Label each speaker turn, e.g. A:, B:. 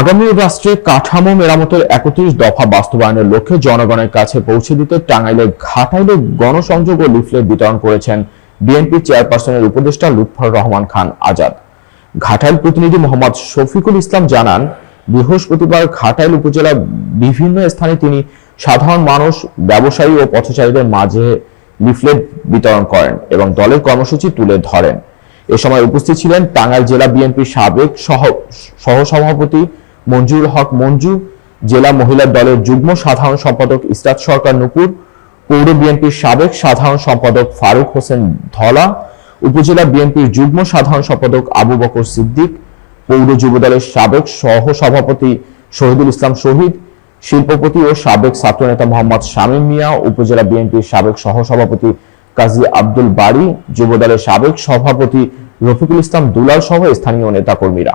A: আগামী রাষ্ট্রে কাঠামো মেরামতের একত্রিশ দফা বাস্তবায়নের লক্ষ্যে জনগণের কাছে পৌঁছে দিতে টাঙ্গাইলে ঘাটাইলে গণসংযোগ ও লিফলেট বিতরণ করেছেন বিএনপি চেয়ারপারসনের উপদেষ্টা লুৎফর রহমান খান আজাদ। ঘাটাইল প্রতিনিধি মোহাম্মদ শফিকুল ইসলাম জানান, বৃহস্পতিবার ঘাটাইল উপজেলার বিভিন্ন স্থানে তিনি সাধারণ মানুষ, ব্যবসায়ী ও পথচারীদের মাঝে লিফলেট বিতরণ করেন এবং দলের কর্মসূচি তুলে ধরেন। এ সময় উপস্থিত ছিলেন টাঙ্গাইল জেলা বিএনপির সাবেক সহ, সহসভাপতি মঞ্জুর হক মঞ্জু, জেলা মহিলা দলের যুগ্ম সাধারণ সম্পাদক ইসরাত সরকার নুপুর, পৌর বিএনপির সাবেক সাধারণ সম্পাদক ফারুক হোসেন ধলা, উপজেলা বিএনপির যুগ্ম সাধারণ সম্পাদক আবু বকর সিদ্দিক, পৌর যুবদলের সাবেক সহ সভাপতি শহীদুল ইসলাম শহীদ, শিল্পপতি ও সাবেক ছাত্রনেতা মোহাম্মদ শামীম মিয়া, উপজেলা বিএনপির সাবেক সহসভাপতি কাজী আব্দুল বাড়ি যুবদলের সাবেক সভাপতি রফিকুল ইসলাম দুলাল সহ স্থানীয় নেতাকর্মীরা।